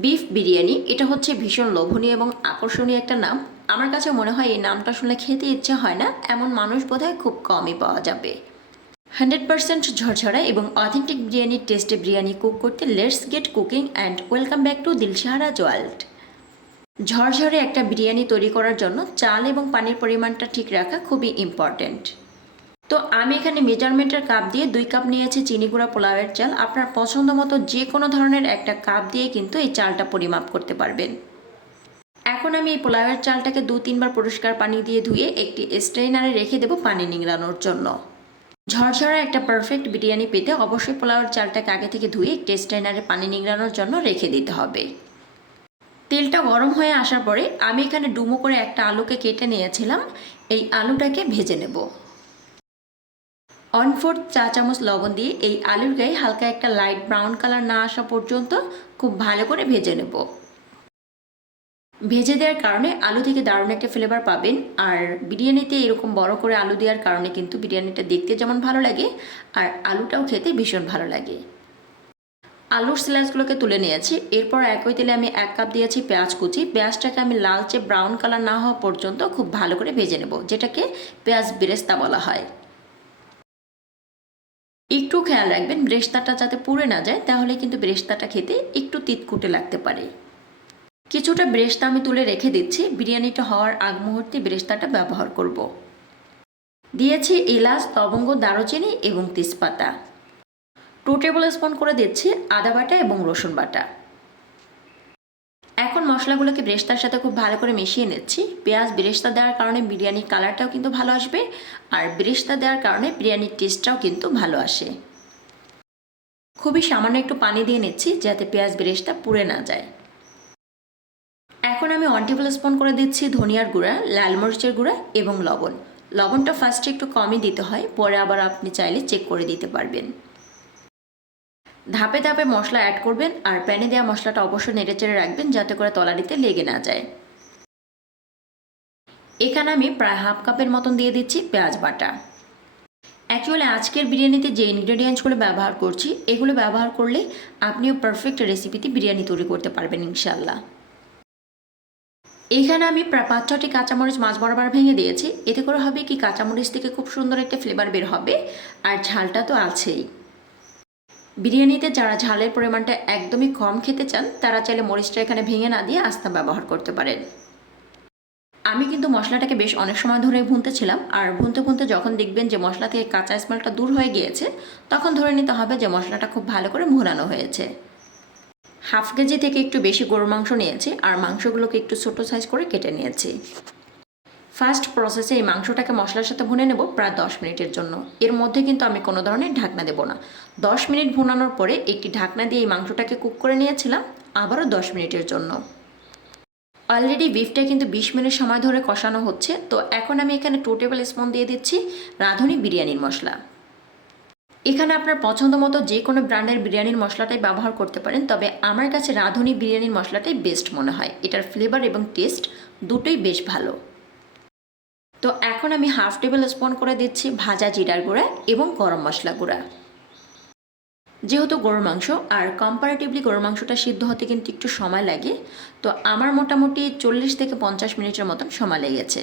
Beef biryani এটা হচ্ছে ভীষণ লোভনীয় এবং আকর্ষণীয় একটা নাম। আমার কাছে মনে হয় এই নামটা শুনলে খেতে ইচ্ছে হয় না এমন মানুষ বোধহয় খুব কমই পাওয়া যাবে। 100% ঝরঝরা এবং অথেন্টিক বিরিয়ানির টেস্টে বিরিয়ানি কুক করতে let's get cooking and welcome back to Dilshaharaj world. ঝরঝরে একটা বিরিয়ানি তৈরি করার জন্য চাল এবং পানির পরিমাণটা ঠিক রাখা খুবই ইম্পর্ট্যান্ট। তো আমি এখানে মেজারমেন্টের কাপ দিয়ে 2 কাপ নিয়েছি চিনি গুঁড়া পোলাওয়ের চাল। আপনার পছন্দ মতো যে কোনো ধরনের একটা কাপ দিয়ে কিন্তু এই চালটা পরিমাপ করতে পারবেন। এখন আমি এই পোলাওয়ের চালটাকে 2-3 বার পরিষ্কার পানি দিয়ে ধুয়ে একটি স্ট্রেইনারে রেখে দেবো পানি নিংড়ানোর জন্য। ঝরঝরা একটা পারফেক্ট বিরিয়ানি পেতে অবশ্যই পোলাওয়ের চালটাকে আগে থেকে ধুয়ে একটি স্ট্রেইনারে পানি নিংড়ানোর জন্য রেখে দিতে হবে। তেলটা গরম হয়ে আসার পরে আমি এখানে ডুমো করে একটা আলুকে কেটে নিয়েছিলাম। এই আলুটাকে ভেজে নেব। 1/4 চা চামচ লবণ দিয়ে এই আলুর গায়ে হালকা একটা লাইট ব্রাউন কালার না আসা পর্যন্ত খুব ভালো করে ভেজে নেব। ভেজে দেওয়ার কারণে আলু থেকে দারুণ একটা ফ্লেভার পাবেন। আর বিরিয়ানিতে এরকম বড় করে আলু দেওয়ার কারণে কিন্তু বিরিয়ানিটা দেখতে যেমন ভালো লাগে আর আলুটাও খেতে ভীষণ ভালো লাগে। আলুর স্লাইসগুলোকে তুলে নিয়েছি। এরপর একই তেলে আমি 1 কাপ দিয়েছি পেঁয়াজ কুচি। পেঁয়াজটাকে আমি লালচে ব্রাউন কালার না হওয়া পর্যন্ত খুব ভালো করে ভেজে নেব, যেটাকে পেঁয়াজ বেরেস্তা বলা হয়। একটু খেয়াল রাখবেন বেরেস্তাটা যাতে পুড়ে না যায়, তাহলে কিন্তু বেরেস্তাটা খেতে একটু তিতকুটে লাগতে পারে। কিছুটা বেরেস্তা আমি তুলে রেখে দিচ্ছি, বিরিয়ানিটা হওয়ার আগ মুহূর্তে বেরেস্তাটা ব্যবহার করব। দিয়েছি এলাচ, লবঙ্গ, দারুচিনি এবং তেজপাতা। 2 টেবিল স্পুন করে দিচ্ছি আদা বাটা এবং রসুন বাটা। এখন মশলাগুলোকে বেরেস্তার সাথে খুব ভালো করে মিশিয়ে নিচ্ছি। পেঁয়াজ বেরেস্তা দেওয়ার কারণে বিরিয়ানির কালারটাও কিন্তু ভালো আসবে, আর বেরেস্তা দেওয়ার কারণে বিরিয়ানির টেস্টটাও কিন্তু ভালো আসে। খুবই সামান্য একটু পানি দিয়ে নিচ্ছি যাতে পেঁয়াজ বেরেস্তা পুড়ে না যায়। এখন আমি 1 টেবিল স্পুন করে দিচ্ছি ধনিয়ার গুঁড়া, লাল মরিচের গুঁড়া এবং লবণ। লবণটা ফার্স্টে একটু কমই দিতে হয়, পরে আবার আপনি চাইলে চেক করে দিতে পারবেন। ধাপে ধাপে মশলা অ্যাড করবেন আর প্যানে দেওয়া মশলাটা অবশ্যই নেড়েচেড়ে রাখবেন যাতে করে তলানিতে লেগে না যায়। এখানে আমি প্রায় হাফ কাপের মতন দিয়ে দিচ্ছি পেঁয়াজ বাটা। অ্যাকচুয়ালি আজকের বিরিয়ানিতে যে ইনগ্রেডিয়েন্টসগুলো ব্যবহার করছি এগুলো ব্যবহার করলে আপনিও পারফেক্ট রেসিপিতে বিরিয়ানি তৈরি করতে পারবেন ইনশাল্লাহ। এইখানে আমি প্রায় 5-6টি কাঁচামরিচ মাছ বরাবর ভেঙে দিয়েছি। এতে করে হবে কি কাঁচামরিচ থেকে খুব সুন্দর একটা ফ্লেভার বের হবে, আর ঝালটা তো আছেই। বিরিয়ানিতে যারা ঝালের পরিমাণটা একদমই কম খেতে চান তারা চাইলে মরিচটা এখানে ভেঙে না দিয়ে আস্তা ব্যবহার করতে পারেন। আমি কিন্তু মশলাটাকে বেশ অনেক সময় ধরে ভুনতেছিলাম, আর ভুনতে ভুনতে যখন দেখবেন যে মশলা থেকে কাঁচা স্মেলটা দূর হয়ে গিয়েছে তখন ধরে নিতে হবে যে মশলাটা খুব ভালো করে ভুনানো হয়েছে। হাফ কেজি থেকে একটু বেশি গরুর মাংস নিয়েছি আর মাংসগুলোকে একটু ছোট সাইজ করে কেটে নিয়েছি। ফার্স্ট প্রসেসে এই মাংসটাকে মশলার সাথে ভুনে নেব প্রায় 10 মিনিটের জন্য। এর মধ্যে কিন্তু আমি কোনো ধরনের ঢাকনা দেব না। 10 মিনিট ভুনানোর পরে একটি ঢাকনা দিয়ে এই মাংসটাকে কুক করে নিয়েছিলাম আবারও 10 মিনিটের জন্য। অলরেডি বিফটা কিন্তু 20 মিনিট সময় ধরে কষানো হচ্ছে। তো এখন আমি এখানে 2 টেবিল স্পুন দিয়ে দিচ্ছি রাঁধুনি বিরিয়ানির মশলা। এখানে আপনার পছন্দ মতো যে কোনো ব্র্যান্ডের বিরিয়ানির মশলাটাই ব্যবহার করতে পারেন, তবে আমার কাছে রাঁধুনি বিরিয়ানির মশলাটাই বেস্ট মনে হয়। এটার ফ্লেভার এবং টেস্ট দুটোই বেশ ভালো। তো এখন আমি হাফ টেবিল স্পুন করে দিচ্ছি ভাজা জিরার গুঁড়া এবং গরম মশলা গুঁড়া। যেহেতু গরুর মাংস আর কম্পারেটিভলি গরুর মাংসটা সিদ্ধ হতে কিন্তু একটু সময় লাগে, তো আমার মোটামুটি 40 থেকে 50 মিনিটের মতন সময় লেগেছে।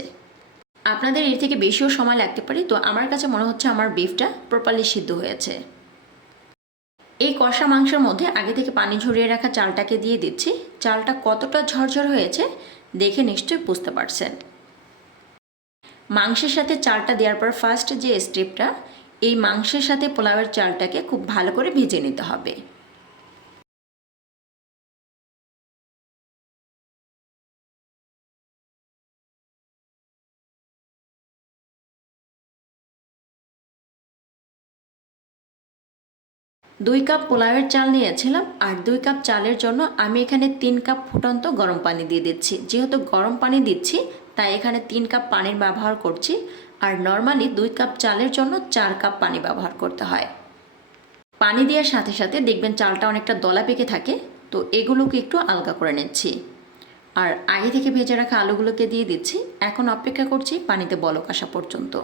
আপনাদের এর থেকে বেশিও সময় লাগতে পারে। তো আমার কাছে মনে হচ্ছে আমার বিফটা প্রপারলি সিদ্ধ হয়েছে। এই কষা মাংসের মধ্যে আগে থেকে পানি ঝরিয়ে রাখা চালটাকে দিয়ে দিচ্ছি। চালটা কতটা ঝরঝর হয়েছে দেখে নিশ্চয়ই বুঝতে পারছেন। মাংসের সাথে চালটা দেওয়ার পর ফার্স্ট যে স্টেপটা, এই মাংসের সাথে পোলাওয়ের চালটাকে খুব ভালো করে ভেজে নিতে হবে। দুই কাপ পোলাওয়ের চাল নিয়েছিলাম আর 2 কাপ চালের জন্য আমি এখানে 3 কাপ ফুটন্ত গরম পানি দিয়ে দিচ্ছি। যেহেতু গরম পানি দিচ্ছি তাই এখানে 3 কাপ পানির ব্যবহার করছি, আর নর্মালি 2 কাপ চালের জন্য 4 কাপ পানি ব্যবহার করতে হয়। পানি দেওয়ার সাথে সাথে দেখবেন চালটা অনেকটা দলা পেকে থাকে, তো এগুলোকে একটু আলগা করে নিচ্ছি। আর আগে থেকে ভেজে রাখা আলুগুলোকে দিয়ে দিচ্ছি। এখন অপেক্ষা করছি পানিতে বলক আসা পর্যন্ত।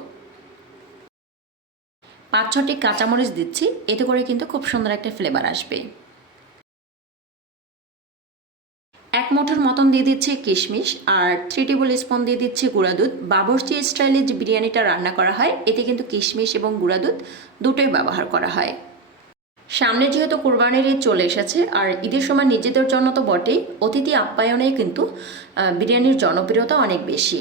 5-6টি কাঁচামরিচ দিচ্ছি, এতে করে কিন্তু খুব সুন্দর একটা ফ্লেভার আসবে। 1 মুঠোর মতন দিয়ে দিচ্ছি কিশমিশ আর 3 টেবিল স্পুন দিয়ে দিচ্ছি গুঁড়া দুধ। বাবুর্চি স্টাইলে যে বিরিয়ানিটা রান্না করা হয় এতে কিন্তু কিশমিশ এবং গুঁড়া দুধ দুটোই ব্যবহার করা হয়। সামনে যেহেতু কুরবানির ঈদ চলে এসেছে আর ঈদের সময় নিজেদের জন্য তো বটেই, অতিথি আপ্যায়নে কিন্তু বিরিয়ানির জনপ্রিয়তা অনেক বেশি।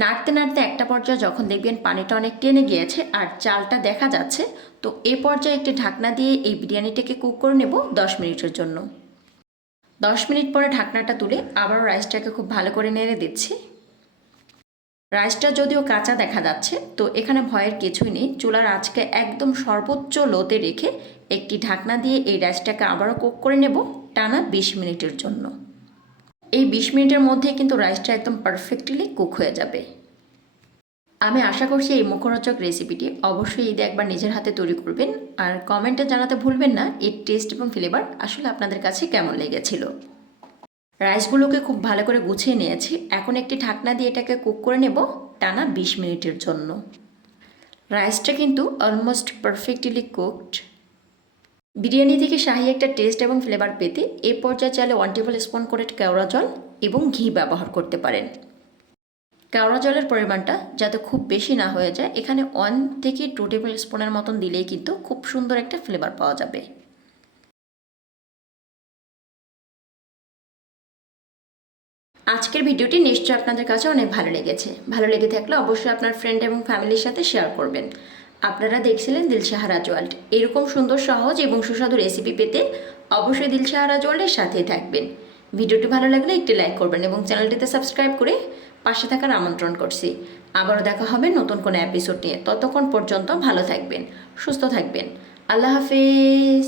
নাড়তে নাড়তে একটা পর্যায়ে যখন দেখবেন পানিটা অনেক টেনে গিয়েছে আর চালটা দেখা যাচ্ছে, তো এ পর্যায়ে একটি ঢাকনা দিয়ে এই বিরিয়ানিটাকে কুক করে নেব 10 মিনিটের জন্য। 10 মিনিট পরে ঢাকনাটা তুলে আবার রাইসটাকে খুব ভালো করে নেড়ে দিচ্ছি। রাইসটা যদিও কাঁচা দেখা যাচ্ছে, তো এখানে ভয়ের কিছুই নেই। চুলার আঁচকে একদম সর্বোচ্চ লোতে রেখে একটি ঢাকনা দিয়ে এই রাইসটাকে আবারও কুক করে নেব টানা 20 মিনিটের জন্য। এই 20 মিনিটের মধ্যে কিন্তু রাইসটা একদম পারফেক্টলি কুক হয়ে যাবে। আমি আশা করছি এই মুখরোচক রেসিপিটি অবশ্যই ঈদে একবার নিজের হাতে তৈরি করবেন আর কমেন্টে জানাতে ভুলবেন না এর টেস্ট এবং ফ্লেভার আসলে আপনাদের কাছে কেমন লেগেছিল। রাইসগুলোকে খুব ভালো করে গুছিয়ে নিয়েছি। এখন একটি ঢাকনা দিয়ে এটাকে কুক করে নেব টানা 20 মিনিটের জন্য। রাইসটা কিন্তু অলমোস্ট পারফেক্টলি কুকড। বিরিয়ানি থেকে শাহি একটা টেস্ট এবং ফ্লেভার পেতে এই পর্যায়ে চাইলে 1 টেবিল স্পুন করে কেওড়া জল এবং ঘি ব্যবহার করতে পারেন। কেওড়া জলের পরিমাণটা যাতে খুব বেশি না হয়ে যায়, এখানে 1 থেকে 2 টেবিল স্পুনের মতন দিলেই কিন্তু খুব সুন্দর একটা ফ্লেভার পাওয়া যাবে। আজকের ভিডিওটি নিশ্চয়ই আপনাদের কাছে অনেক ভালো লেগেছে। ভালো লেগে থাকলে অবশ্যই আপনার ফ্রেন্ড এবং ফ্যামিলির সাথে শেয়ার করবেন। আপনারা দেখছিলেন দিলশাহা রাজ ওয়ার্ল্ড। এরকম সুন্দর, সহজ এবং সুস্বাদু রেসিপি পেতে অবশ্যই দিলশাহা রাজ ওয়ার্ল্ডের সাথেই থাকবেন। ভিডিওটি ভালো লাগলে একটি লাইক করবেন এবং চ্যানেলটিতে সাবস্ক্রাইব করে পাশে থাকার আমন্ত্রণ করছি। আবারও দেখা হবে নতুন কোনো এপিসোড নিয়ে। ততক্ষণ পর্যন্ত ভালো থাকবেন, সুস্থ থাকবেন। আল্লাহ হাফেজ।